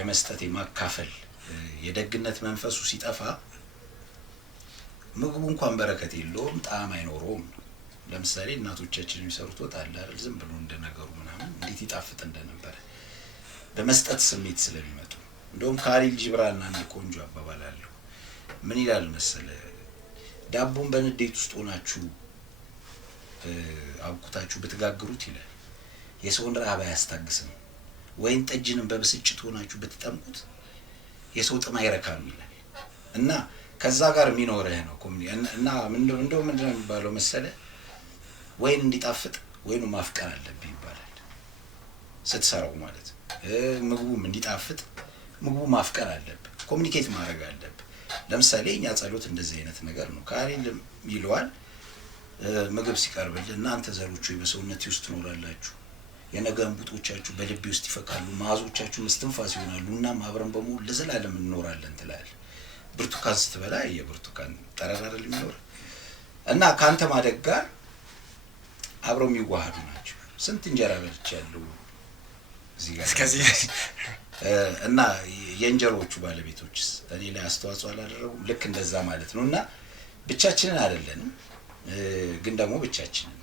የመስጠት የማካፈል የደግነት መንፈሱ ሲጠፋ ምግቡ እንኳን በረከት የለውም፣ ጣዕም አይኖረውም። ለምሳሌ እናቶቻችን የሚሰሩት ወጥ አለ አይደል? ዝም ብሎ እንደነገሩ ምናምን እንዴት ይጣፍጥ እንደነበረ በመስጠት ስሜት ስለሚመጡ። እንደውም ካሊል ጂብራን አንድ ቆንጆ አባባል አለው። ምን ይላል መሰለ? ዳቦን በንዴት ውስጥ ሆናችሁ አብኩታችሁ ብትጋግሩት ይላል የሰውን ረሃብ አያስታግስም። ወይን ጠጅንም በብስጭት ሆናችሁ ብትጠምቁት የሰው ጥም አይረካም ይላል። እና ከዛ ጋር የሚኖርህ ነው እና እንደው ምንድነው የሚባለው መሰለ? ወይን እንዲጣፍጥ ወይኑ ማፍቀር አለብህ ይባላል ስትሰራው ማለት። ምግቡም እንዲጣፍጥ ምግቡ ማፍቀር አለብህ፣ ኮሚኒኬት ማድረግ አለብህ። ለምሳሌ እኛ ጸሎት እንደዚህ አይነት ነገር ነው። ካሊል ይለዋል ምግብ ሲቀርብልህ እናንተ ዘሮቹ በሰውነቴ ውስጥ ትኖራላችሁ፣ የነገ እንቡጦቻችሁ በልቤ ውስጥ ይፈካሉ፣ መዓዞቻችሁ እስትንፋስ ይሆናሉ፣ እናም አብረን በሙሉ ለዘላለም እንኖራለን ትላለህ። ብርቱካን ስትበላ የብርቱካን ጠረን አይደል የሚኖር እና ካንተ ማደግ ጋር አብረው የሚዋሃዱ ናቸው። ስንት እንጀራ በልቻለሁ እዚህ ጋር እስከዚህ እና የእንጀሮቹ ባለቤቶችስ እኔ ላይ አስተዋጽኦ አላደረጉም? ልክ እንደዛ ማለት ነው። እና ብቻችንን አይደለንም፣ ግን ደግሞ ብቻችንን